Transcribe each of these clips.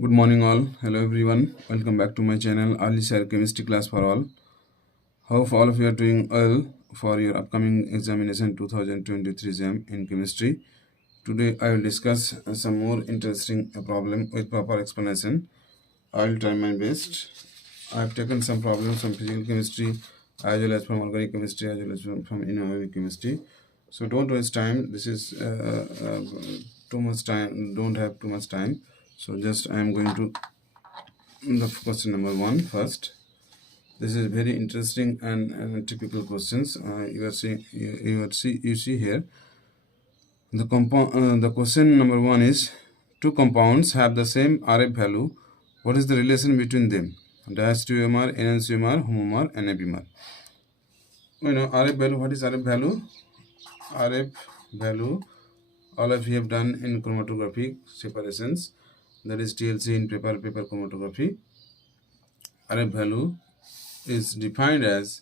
Good morning, all. Hello, everyone. Welcome back to my channel, Ali Sir Chemistry Class for All. Hope all of you are doing well for your upcoming examination 2023 exam in chemistry. Today, I will discuss some more interesting problem with proper explanation. I will try my best. I have taken some problems from physical chemistry as well as from organic chemistry as well as from inorganic chemistry. So don't waste time. This is too much time. Don't have too much time. So just I am going to the question number one first. This is very interesting and typical questions. You see here the compound. The question number one is: two compounds have the same RF value. What is the relation between them? Diastereomer, enantiomer, homomer, and epimer. You know RF value. What is RF value? RF value. All of you have done in chromatographic separations. That is TLC in paper chromatography. RF value is defined as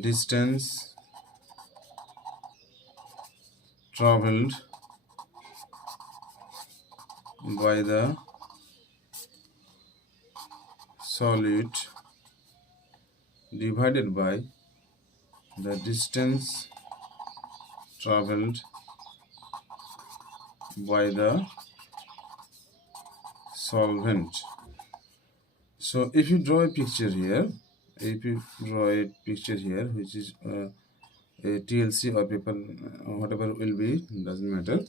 distance traveled by the solid divided by the distance traveled by the solvent. So if you draw a picture here, which is a TLC or paper, whatever will be, doesn't matter.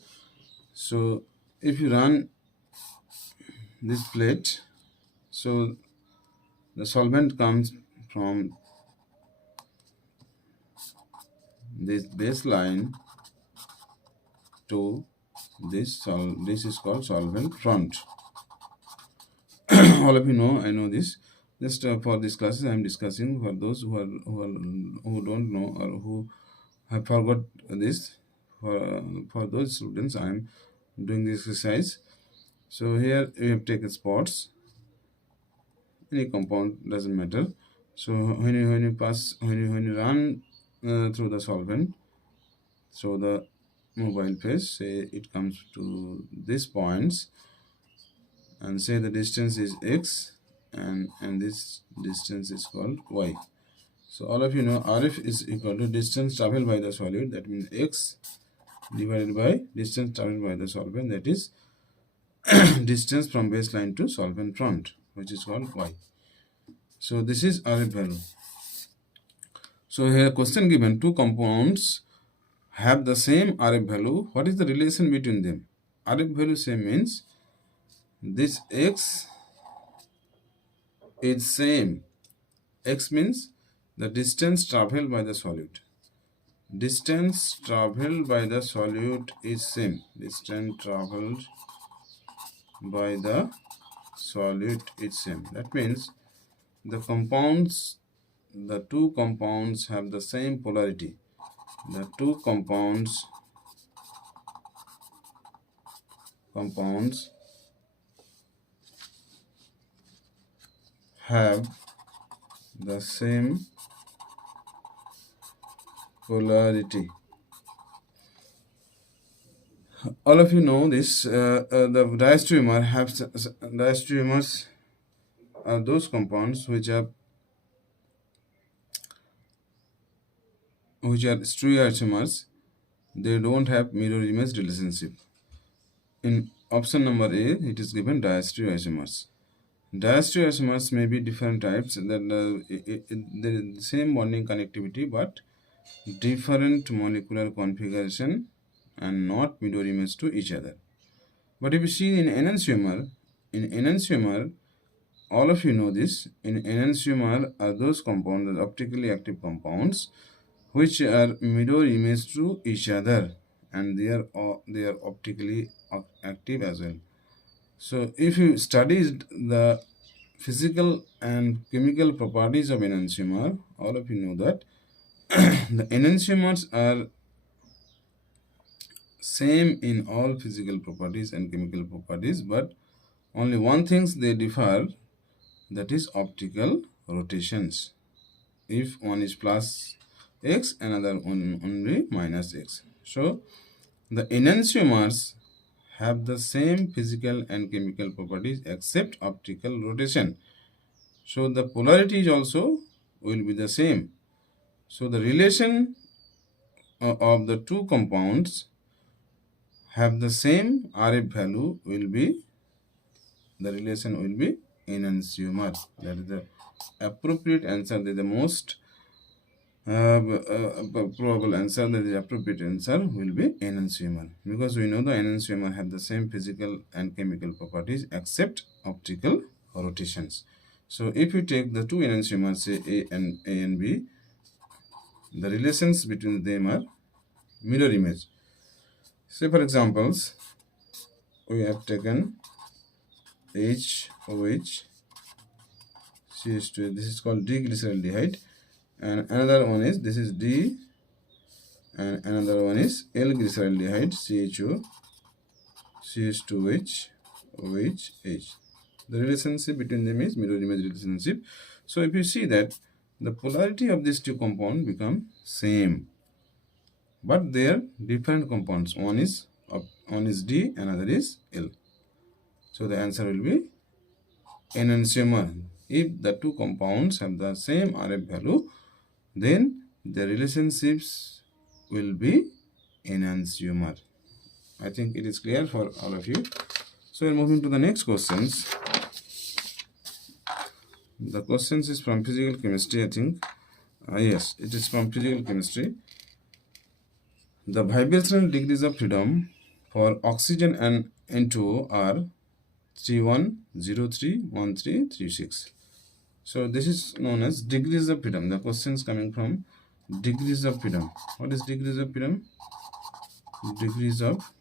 So if you run this plate, so the solvent comes from this baseline to this is called solvent front. All of you know, I know this. Just for these classes I am discussing. For those who don't know or who have forgot this, for those students I am doing this exercise. So here we have taken spots. Any compound, doesn't matter. So when you run through the solvent, so the mobile phase, say it comes to these points, and say the distance is x, and this distance is called y. So all of you know RF is equal to distance traveled by the solid, that means x divided by distance traveled by the solvent, that is distance from baseline to solvent front, which is called y. So this is RF value. So here question given: two compounds have the same RF value. What is the relation between them? RF value same means this x is same. X means the distance traveled by the solid. Distance traveled by the solute is same. Distance traveled by the solute is same. That means the two compounds have the same polarity. The two compounds have the same polarity. All of you know this. The diastereomers are those compounds which are stereoisomers. They don't have mirror image relationship. In option number A, it is given diastereoisomers. Diastereoisomers may be different types. There is the same bonding connectivity but different molecular configuration and not mirror image to each other. But if you see in enantiomer, all of you know this. In enantiomer are those compounds, optically active compounds, which are mirror image to each other, and they are optically active as well. So if you studied the physical and chemical properties of enantiomer, all of you know that the enantiomers are same in all physical properties and chemical properties, but only one thing they differ, that is optical rotations. If one is plus x, another one only minus x. So the enantiomers have the same physical and chemical properties except optical rotation. So the polarity is also will be the same. So the relation of the two compounds have the same RF value will be, the relation will be enantiomer. That is the appropriate answer. That is the most probable answer. That is appropriate answer will be enantiomer, because we know the enantiomer have the same physical and chemical properties except optical rotations. So if you take the two enantiomers, say A and B, the relations between them are mirror image. Say for examples, we have taken HOH CH2, this is called D-glyceraldehyde, and another one is, this is D, and another one is L-glyceraldehyde CHO CH2H OH. The relationship between them is mirror image relationship. So if you see that the polarity of these two compounds become same, but they are different compounds. One is D, another is L. So the answer will be enantiomer. If the two compounds have the same RF value, then the relationships will be enantiomer. I think it is clear for all of you. So we're moving to the next questions. The questions is from physical chemistry, I think. Yes, it is from physical chemistry. The vibrational degrees of freedom for oxygen and N2O are 31031336. So this is known as degrees of freedom. The questions coming from degrees of freedom. What is degrees of freedom? Degrees of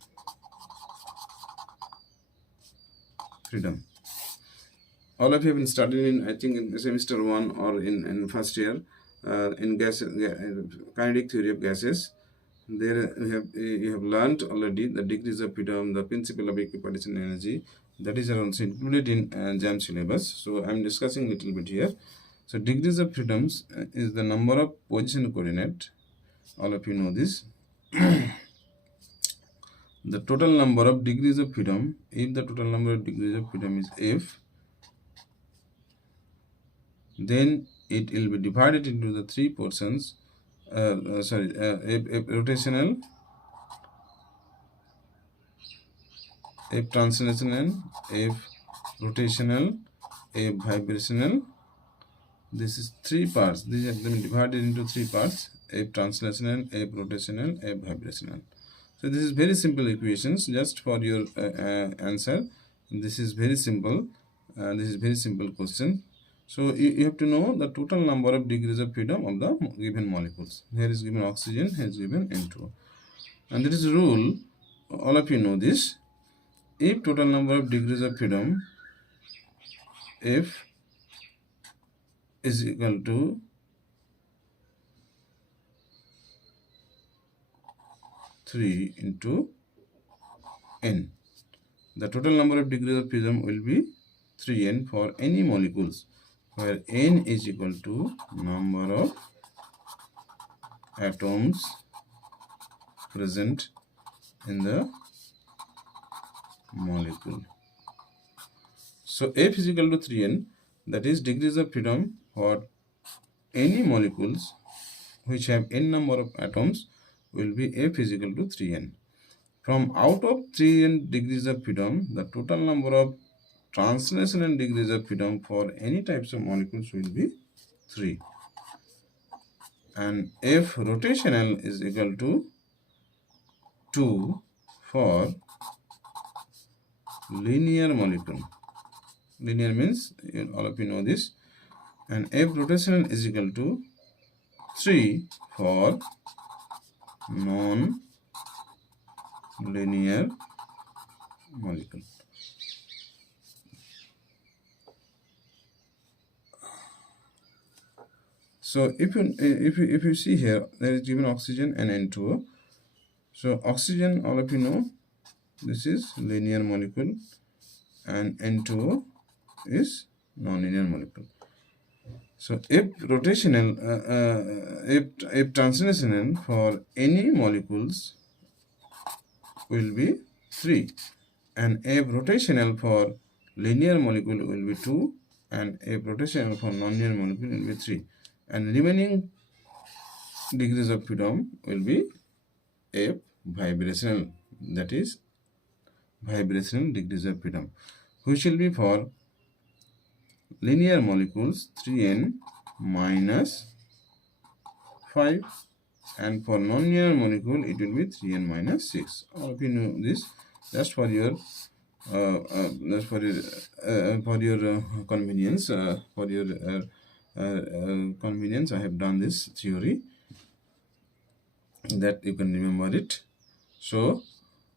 freedom. All of you have been studying in, I think, in semester 1 or in first year, in kinetic theory of gases. There you have learned already the degrees of freedom, the principle of equipartition energy. That is also included in JAM syllabus. So I am discussing a little bit here. So degrees of freedoms is the number of position coordinate. All of you know this. The total number of degrees of freedom, if the total number of degrees of freedom is F, then it will be divided into the three portions. F rotational, F translational, F rotational, F vibrational. This is three parts. These have been divided into three parts: F translational, F rotational, F vibrational. So this is very simple equations just for your answer. This is very simple. This is very simple question. So you have to know the total number of degrees of freedom of the given molecules. Here is given oxygen, here is given N2O. And there is a rule, all of you know this. If total number of degrees of freedom F is equal to three into N, the total number of degrees of freedom will be 3N for any molecules, where N is equal to number of atoms present in the molecule. So F is equal to 3N, that is degrees of freedom for any molecules which have N number of atoms will be F is equal to 3N. From out of 3N degrees of freedom, the total number of translational degrees of freedom for any types of molecules will be 3. And F rotational is equal to 2 for linear molecule. Linear means all of you know this. And F rotational is equal to 3 for non-linear molecule. So if you see here, there is given oxygen and N2O. So oxygen, all of you know, this is linear molecule, and N2O is non-linear molecule. So if rotational, if translational for any molecules will be 3. and F rotational for linear molecule will be 2, and F rotational for non-linear molecule will be 3, and remaining degrees of freedom will be F vibrational, that is vibrational degrees of freedom, which will be for linear molecules 3n minus 5, and for non-linear molecule it will be 3n minus 6. All of you know this. Just for your convenience, convenience, I have done this theory that you can remember it. So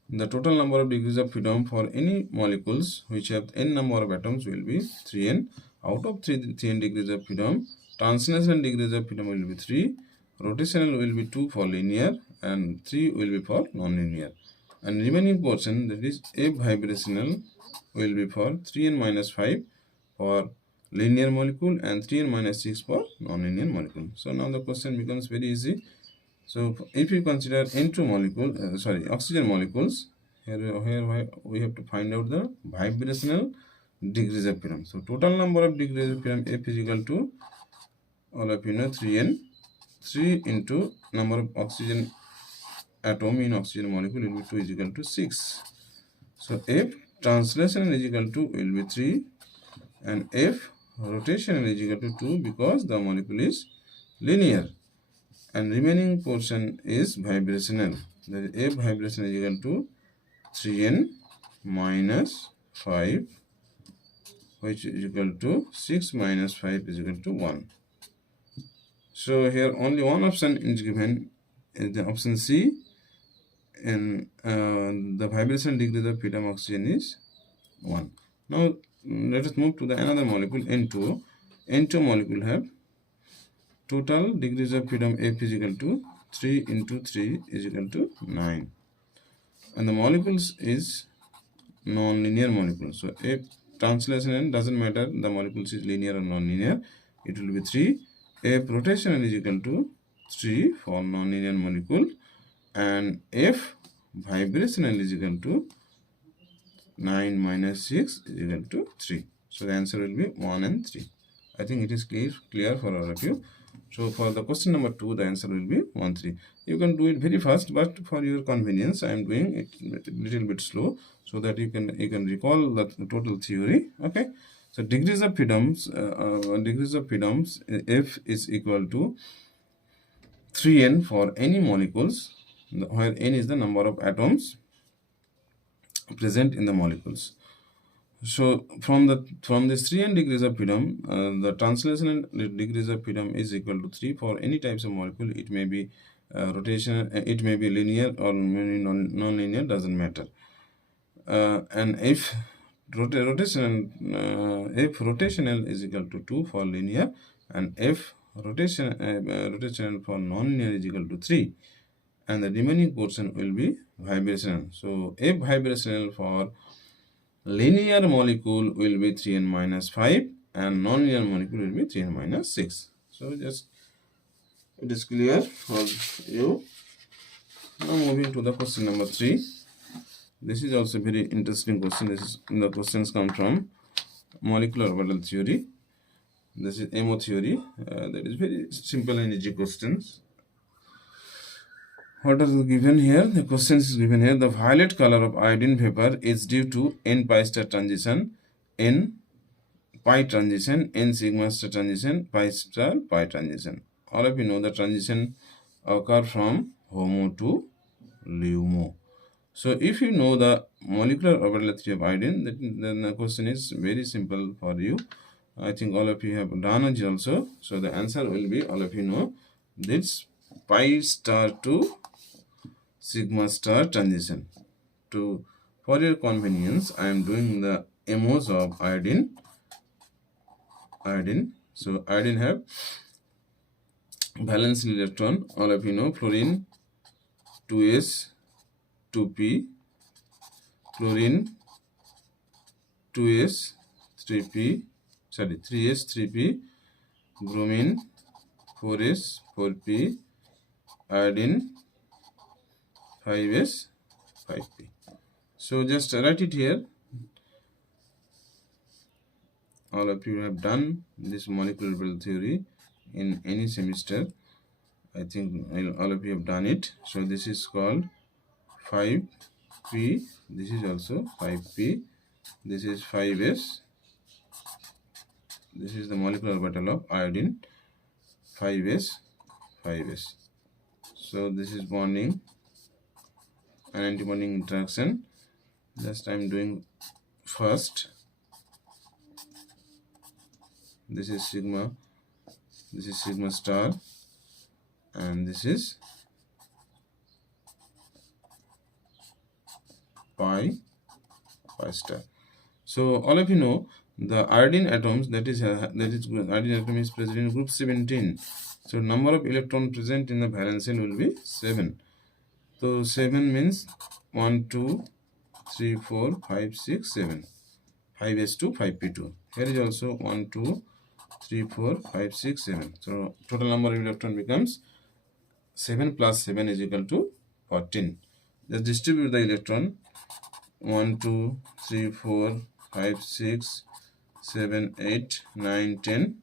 the total number of degrees of freedom for any molecules which have n number of atoms will be 3n. Out of 3n degrees of freedom, translational degrees of freedom will be 3, rotational will be 2 for linear, and 3 will be for non-linear. And remaining portion, that is F vibrational, will be for 3n minus 5 for linear molecule and 3n minus 6 for non-linear molecule. So now the question becomes very easy. So if you consider N2 molecule, oxygen molecules, here we have to find out the vibrational degrees of freedom. So total number of degrees of freedom F is equal to, all of you know, 3n. 3 into number of oxygen atom in oxygen molecule will be 2 is equal to 6. So F translational is equal to will be 3, and F rotational is equal to 2 because the molecule is linear, and remaining portion is vibrational. That is F vibrational is equal to 3n minus 5, which is equal to 6 minus 5 is equal to 1. So here only one option is given, is the option C, and the vibrational degree of freedom oxygen is 1. Now let us move to the another molecule N2. N2 molecule have total degrees of freedom F is equal to 3 into 3 is equal to 9, and the molecules is non-linear molecule. So F translation doesn't matter, the molecules is linear or non-linear, it will be 3. F rotational is equal to 3 for non-linear molecule, and F vibrational is equal to 9 minus 6 is equal to 3. So the answer will be 1 and 3. I think it is clear for all of you. So for the question number 2, the answer will be 1, 3. You can do it very fast, but for your convenience, I am doing it a little bit slow so that you can recall the total theory. Okay. So degrees of freedoms, F is equal to 3n for any molecules, where n is the number of atoms present in the molecules. So from this 3n degrees of freedom, the translational degrees of freedom is equal to 3 for any types of molecule. It may be rotation, it may be linear or non-linear, doesn't matter. And if rotational is equal to 2 for linear, and F rotational for non-linear is equal to 3, and the remaining portion will be vibrational. So F vibrational for linear molecule will be 3n minus 5, and non-linear molecule will be 3n minus 6. So just it is clear for you. Now moving to the question number 3. This is also very interesting question. The questions come from molecular orbital theory. This is MO theory. That is very simple and easy questions. What is given here? The questions is given here. The violet color of iodine vapor is due to n pi star transition, n pi transition, n sigma star transition, pi star pi transition. All of you know the transition occur from HOMO to LUMO. So if you know the molecular orbital theory of iodine, then the question is very simple for you. I think all of you have done it also. So the answer will be, all of you know, this pi star to sigma star transition. For your convenience, I am doing the MOs of iodine. So iodine have valence electron. All of you know, fluorine 2s 2p, chlorine 2s 3p, 3s 3p, bromine 4s 4p, iodine 5s 5p. So just write it here. All of you have done this molecular orbital theory in any semester. I think all of you have done it. So this is called 5p. This is also 5p. This is 5s. This is the molecular orbital of iodine. 5s, 5s. So this is bonding and anti-bonding interaction. Just I am doing first. This is sigma star, and this is pi star. So all of you know the iodine atoms, that is iodine atom is present in group 17. So number of electron present in the valence shell will be 7. So 7 means 1, 2, 3, 4, 5, 6, 7. 5s2, 5p2. Here is also 1, 2, 3, 4, 5, 6, 7. So total number of electron becomes 7 plus 7 is equal to 14. Just distribute the electron 1, 2, 3, 4, 5, 6, 7, 8, 9, 10,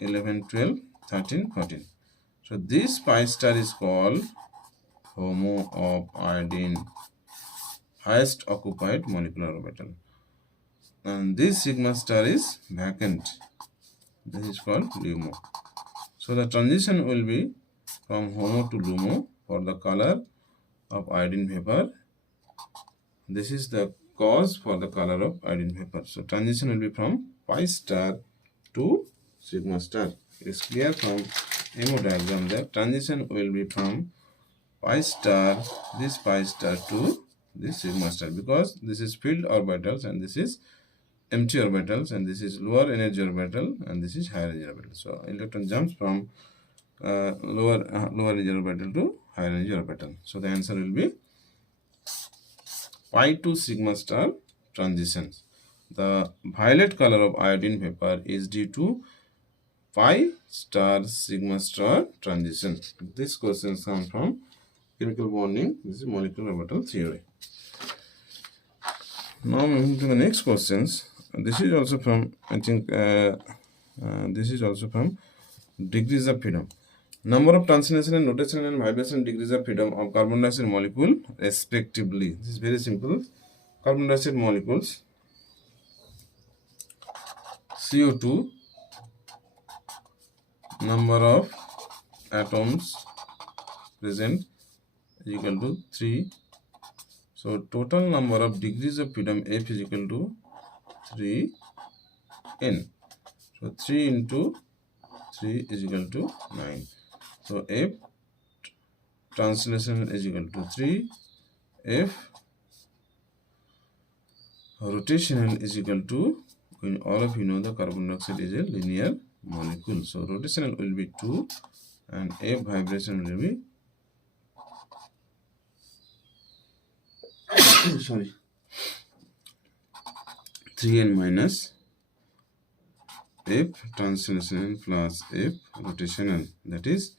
11, 12, 13, 14. So this pi star is called HOMO of iodine, highest occupied molecular orbital. And this sigma star is vacant. This is called LUMO. So the transition will be from HOMO to LUMO for the color of iodine vapor. This is the cause for the color of iodine vapor. So transition will be from pi star to sigma star. It is clear from MO diagram that transition will be from pi star, this pi star to this sigma star, because this is filled orbitals and this is empty orbitals, and this is lower energy orbital and this is higher energy orbital. So electron jumps from lower energy orbital to higher energy orbital. So the answer will be pi to sigma star transitions. The violet color of iodine vapor is due to pi star sigma star transition. This question comes from chemical bonding. This is molecular orbital theory. Now moving to the next questions. This is also from, I think, this is also from degrees of freedom. Number of translation and rotation and vibration degrees of freedom of carbon dioxide molecule respectively. This is very simple. Carbon dioxide molecules, CO2, number of atoms present is equal to 3. So total number of degrees of freedom F is equal to 3n. So 3 into 3 is equal to 9. So F translation is equal to 3. F rotational is equal to, all of you know the carbon dioxide is a linear molecule. So rotational will be 2 and F vibration will be sorry, 3n minus F translational plus F rotational, that is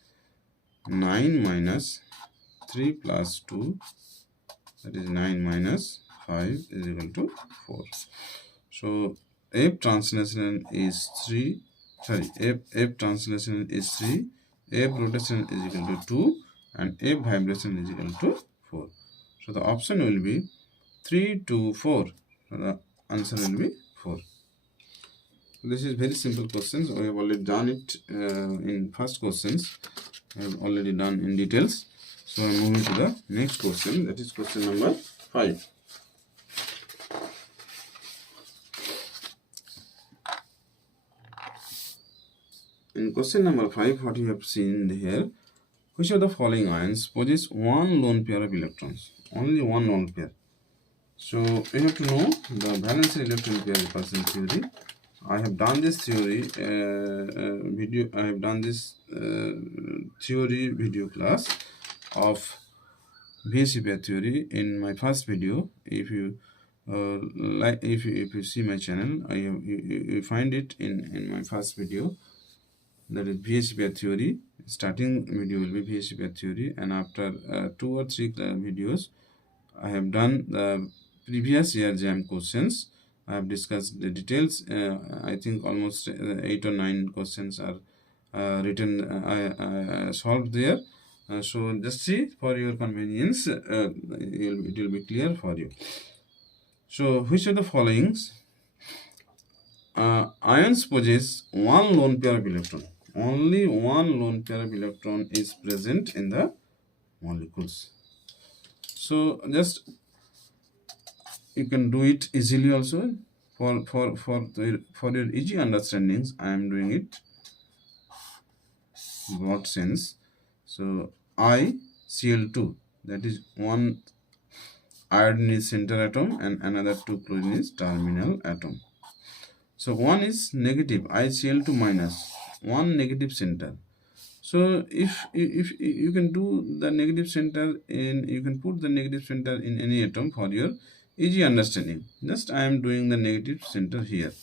9 minus 3 plus 2, that is 9 minus 5 is equal to 4. So F translational is 3, sorry, F translational is 3, F rotation is equal to 2 and F vibration is equal to 4. So the option will be 3 to 4. So the answer will be 4. This is very simple questions. We have already done it in first questions. I have already done in details. So I'm moving to the next question. That is question number 5. In question number 5, what you have seen here, which of the following ions possess one lone pair of electrons? Only one lone pair. So we have to know the valence electron pair repulsion theory. I have done this theory video. I have done this theory video class of VSE pair theory in my first video. If you if you see my channel, you find it in my first video. That is VSE pair theory. Starting video will be VSE pair theory, and after 2 or 3 videos, I have done the previous year JAM questions. I have discussed the details. I think almost 8 or 9 questions are written, solved there. So just see for your convenience, it will be clear for you. So which of the followings ions possess one lone pair of electron? Only one lone pair of electron is present in the molecules. So just you can do it easily also. For your easy understandings, I am doing it broad sense. So ICl2, that is one iodine is center atom and another two chlorine is terminal atom. So one is negative, ICl2 minus, one negative center. So if you can do the negative center in, you can put the negative center in any atom for your easy understanding. Just I am doing the negative center here.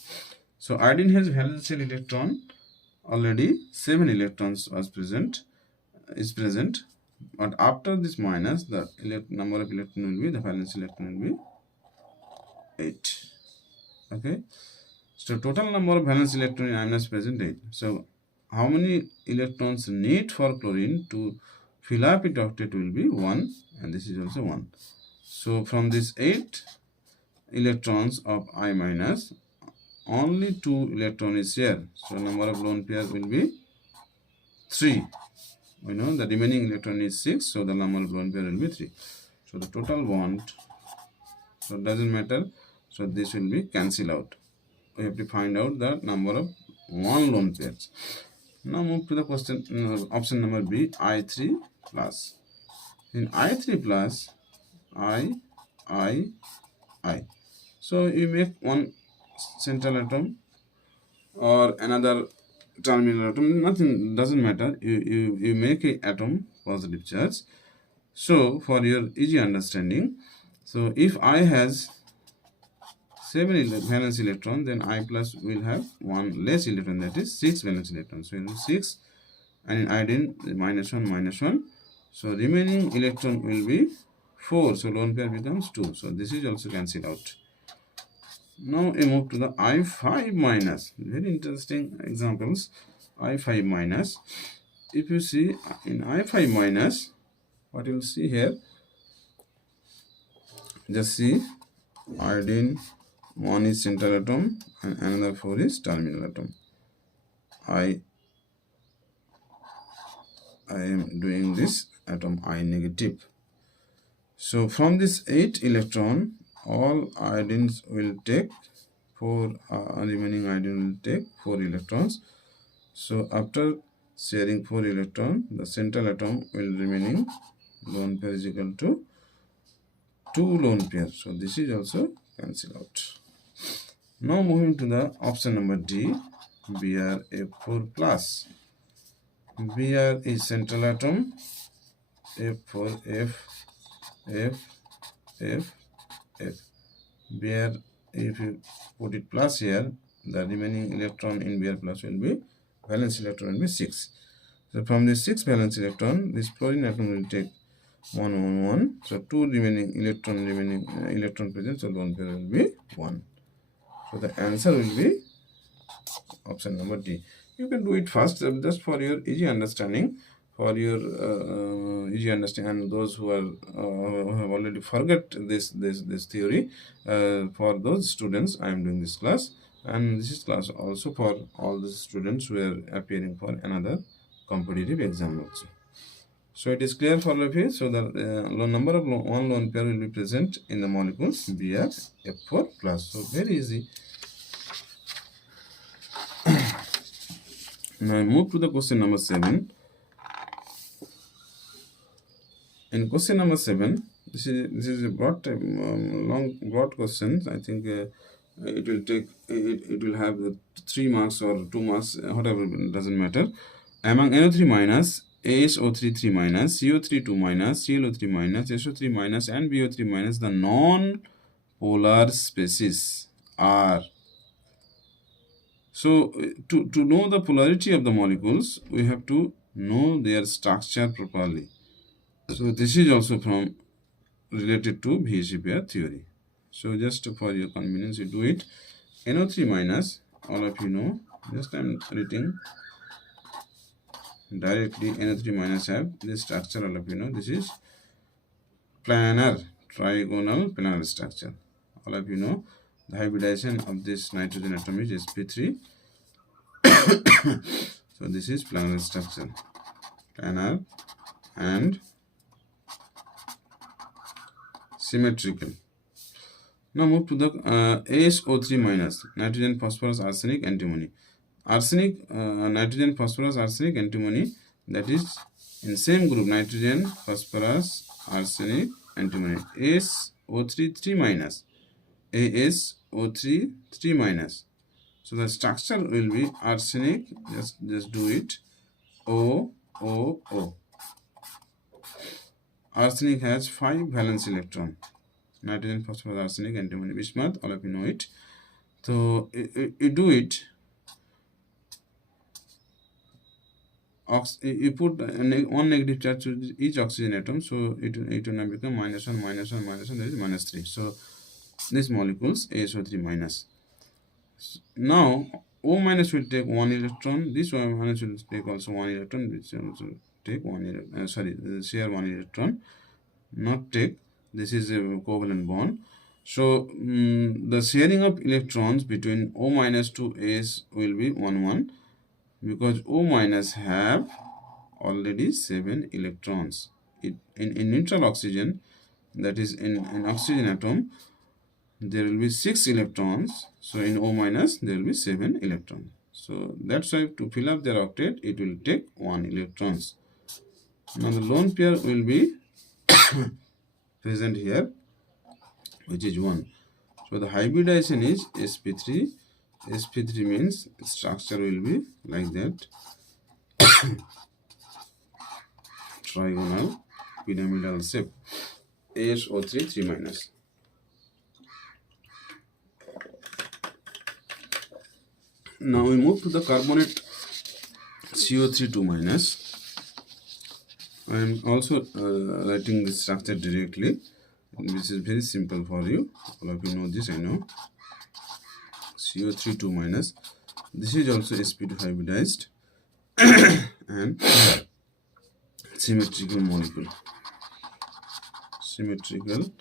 So iodine has valence shell electron. Already 7 electrons is present, but after this minus, the number of electron will be, the valence electron will be 8. Okay, so total number of valence electron in ion is present 8. So how many electrons need for chlorine to fill up its octet will be 1, and this is also 1. So from this 8 electrons of I minus, only 2 electron is here. So number of lone pairs will be 3. We know the remaining electron is 6, so the number of lone pair will be 3. So the total bond, so it doesn't matter. So this will be cancelled out. We have to find out the number of one lone pairs. Now move to the question, option number B, I3 plus. In I3 plus, I. So you make one central atom or another terminal atom, nothing, doesn't matter. You make a atom positive charge. So for your easy understanding, so if I has 7 valence electron, then I plus will have one less electron, that is 6 valence electrons. So it will 6, and in iodine -1. So remaining electron will be 4. So lone pair becomes 2. So this is also cancelled out. Now we move to the I5 minus. Very interesting examples. I5 minus. If you see in I5 minus, what you will see here, just see iodine, one is central atom and another 4 is terminal atom. I am doing this atom I negative. So from this 8 electron, all iodines will take 4, remaining iodine will take 4 electrons. So after sharing 4 electron, the central atom will remaining lone pair is equal to 2 lone pair. So this is also cancelled out. Now moving to the option number D, Br4 plus. Br is central atom, F4, F. Br, if you put it plus here, the remaining electron in Br plus will be, valence electron will be 6. So from this 6 valence electron, this chlorine atom will take 1. So 2 remaining electron present, so lone pair will be 1. So the answer will be option number D. You can do it fast, just for your easy understanding. For your easy understanding, and those who are who have already forget this theory, for those students I am doing this class, and this is class also for all the students who are appearing for another competitive exam also. So it is clear for all of you. So the number of one lone pair will be present in the molecules Br4 plus. So very easy. Now I move to the question number 7. In question number 7, this is a broad broad questions. I think it will take it will have 3 marks or 2 marks, whatever, doesn't matter. Among NO3 minus, ASO3 3 minus, CO3 2 minus, ClO3 minus, SO3 minus, and BO3 minus, the non-polar species are. So to know the polarity of the molecules, we have to know their structure properly. So this is also from related to VC pair theory. So just for your convenience, you do it. NO3 minus, all of you know, just I'm writing directly. NO3 minus have this structure, all of you know, this is planar, trigonal planar structure. All of you know, the hybridization of this nitrogen atom is sp3. So this is planar structure, planar and symmetrical. Now move to the ASO3 minus, nitrogen, phosphorus, arsenic, antimony. Arsenic, nitrogen, phosphorus, arsenic, antimony, that is in same group, nitrogen, phosphorus, arsenic, antimony. ASO3 3 minus, ASO3 3 minus. So the structure will be arsenic, just do it, O, O, O. Arsenic has 5 valence electron. Nitrogen, phosphorus, arsenic, antimony, bismuth, all of you know it. So you do it. You put one negative charge to each oxygen atom, so it will now become minus 1, minus 1, minus 1, that is minus 3. So this molecules ASO3 minus. Now O minus will take 1 electron. This O minus will take also 1 electron. Which will also take 1 electron. Share 1 electron. Not take. This is a covalent bond. So the sharing of electrons between O minus to S will be 1 1, because O minus have already 7 electrons. In neutral oxygen, that is in oxygen atom, there will be 6 electrons. So in O minus there will be 7 electrons. So that's why to fill up their octet, it will take 1 electrons. Now the lone pair will be present here, which is 1. So the hybridization is sp3. sp3 means structure will be like that. Trigonal pyramidal shape. ASO3 3 minus. Now we move to the carbonate CO3 2 minus. I am also writing this structure directly, which is very simple for you. All of you know this, I know. CO3 2 minus. This is also sp2 hybridized and symmetrical molecule. Symmetrical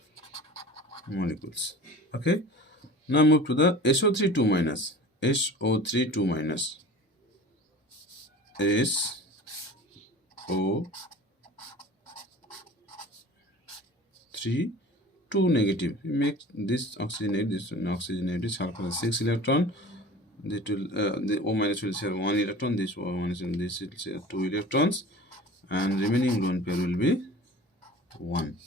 molecules. Okay. Now move to the SO3 2 minus. SO3 2 minus. SO3 2 negative. We make this oxygenate, this oxygenated sulfur has 6 electron. That will the O minus will share 1 electron. This O minus and this will share 2 electrons, and remaining lone pair will be 1.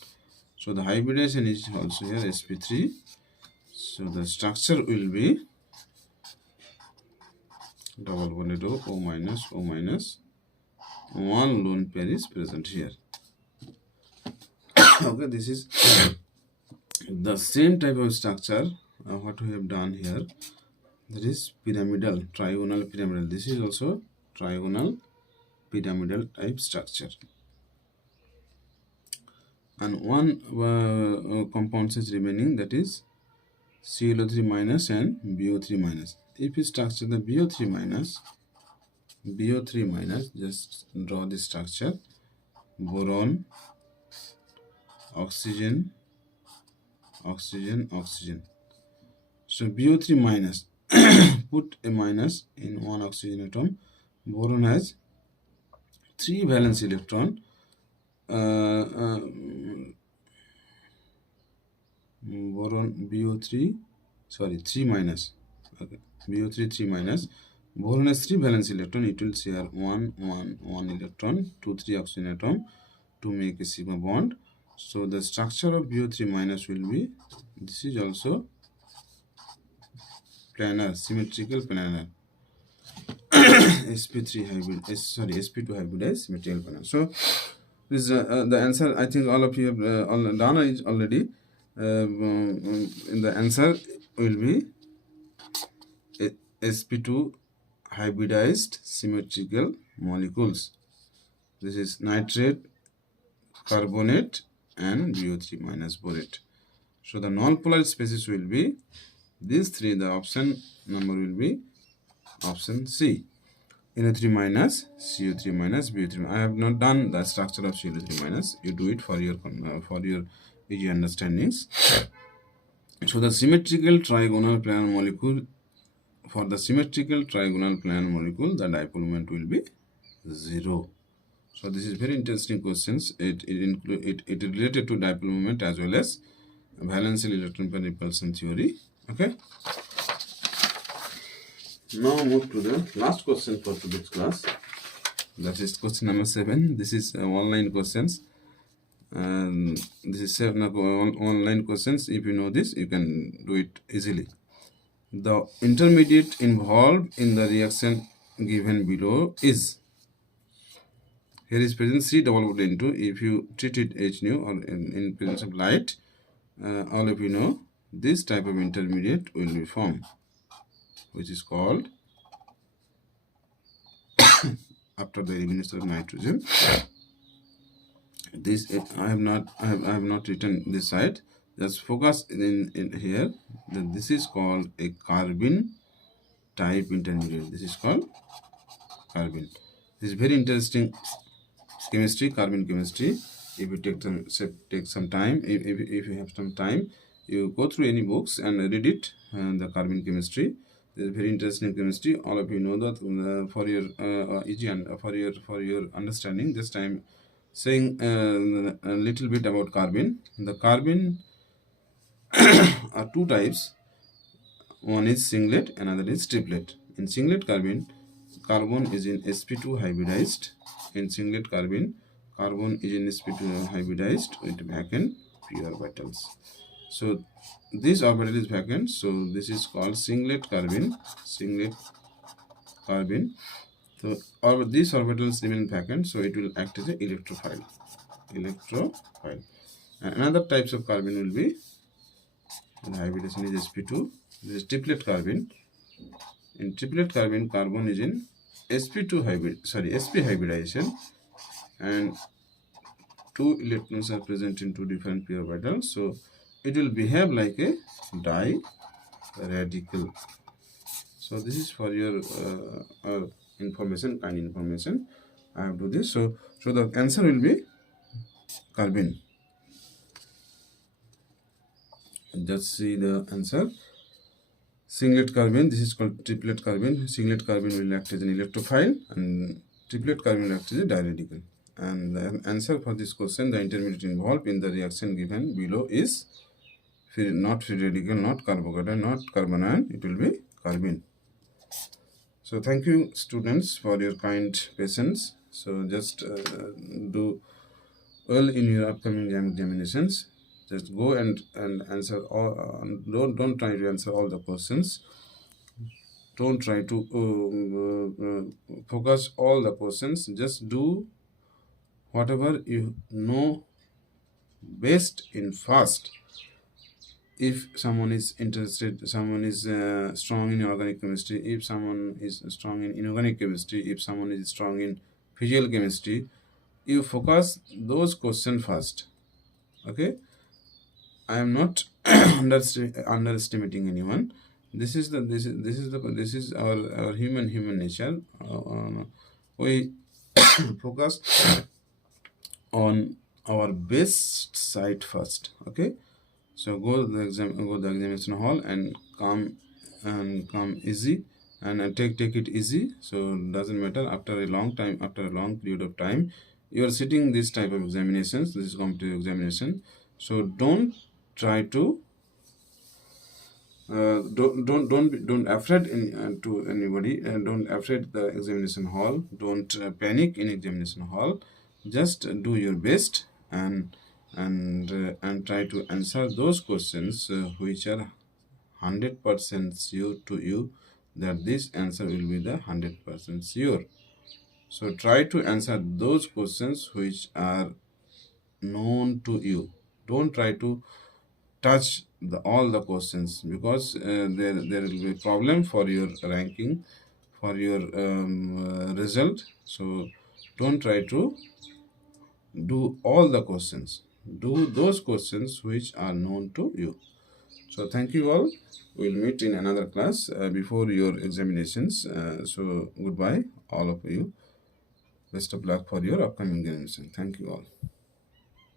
So the hybridization is also here sp3. So the structure will be double bonded O minus, O minus. 1 lone pair is present here. Okay, this is the same type of structure what we have done here. That is pyramidal, trigonal pyramidal. This is also trigonal pyramidal type structure. And one compound is remaining, that is ClO3 minus and BO3 minus. If you structure the BO3 minus, just draw this structure: boron, oxygen, oxygen, oxygen. So BO3 minus, put a minus in one oxygen atom. Boron has 3 valence electron. Boron BO3, sorry, 3 minus. Okay, BO3 3 minus. Boron has 3 valence electron. It will share 1 electron to 3 oxygen atom to make a sigma bond. So the structure of BO3 minus will be, this is also planar, symmetrical planar. sp3 hybrid, sp2 hybridized symmetrical planar. So this is the answer. I think all of you have done it already. In the answer will be sp2 hybridized symmetrical molecules. This is nitrate, carbonate and BO3 minus borate. So the non-polar species will be these three. The option number will be option C. NO3 minus, CO3 minus, BO3. I have not done the structure of CO3 minus. You do it for your easy understandings. So the symmetrical trigonal planar molecule, for the symmetrical trigonal planar molecule, the dipole moment will be 0. So this is very interesting questions. It related to dipole moment as well as valence electron pair repulsion theory. Okay. Now move to the last question for today's class. That is question number 7. This is online questions. And this is 7 online questions. If you know this, you can do it easily. The intermediate involved in the reaction given below is, here is present C double bond N2. If you treat it H nu or in presence of light, all of you know this type of intermediate will be formed, which is called after the elimination of nitrogen. This I have not written this side. Just focus in here. That this is called a carbene type intermediate. This is called carbene. This is very interesting chemistry, carbene chemistry. If you take some time, if you have some time, you go through any books and read it. The carbene chemistry. This is very interesting chemistry. All of you know that for your easy and for your understanding. This time, saying a little bit about carbene. The carbene are two types. One is singlet, another is triplet. In singlet carbene, carbon is in sp2 hybridized. In singlet carbene, carbon is in sp2 hybridized with vacant p orbitals. So this orbital is vacant. So this is called singlet carbene. Singlet carbene. So these orbitals remain vacant. So it will act as an electrophile. Electrophile. And another types of carbene will be, the hybridization is sp2. This is triplet carbene. In triplet carbene, carbon is in sp2 sp hybridization, and two electrons are present in two different p orbitals. So it will behave like a diradical. So this is for your information, kind information. I have to do this. So the answer will be carbene. Just see the answer. Singlet carbene, this is called triplet carbene. Singlet carbene will act as an electrophile and triplet carbene will act as a diradical. And the answer for this question, the intermediate involved in the reaction given below is not free radical, not carbocation, not carbon ion. It will be carbene. So thank you students for your kind patience. So just do well in your upcoming examinations. Just go and answer all. Don't try to answer all the questions. Don't try to focus all the questions. Just do whatever you know best in fast. If someone is interested, someone is strong in organic chemistry, if someone is strong in inorganic chemistry, if someone is strong in physical chemistry, you focus those questions first. Okay, I am not underestimating anyone. This is our human nature. We focus on our best side first. Okay, so go to the examination hall and come easy and take it easy. So it doesn't matter, after a long period of time, you are sitting this type of examinations. This is competitive examination. So don't try to don't afraid to anybody, don't afraid the examination hall. Don't panic in examination hall. Just do your best and try to answer those questions which are 100% sure to you that this answer will be the 100% sure. So try to answer those questions which are known to you. Don't try to touch all the questions, because there will be a problem for your ranking, for your result. So don't try to do all the questions. Do those questions which are known to you. So thank you all. We'll meet in another class before your examinations. So goodbye, all of you. Best of luck for your upcoming examination. Thank you all.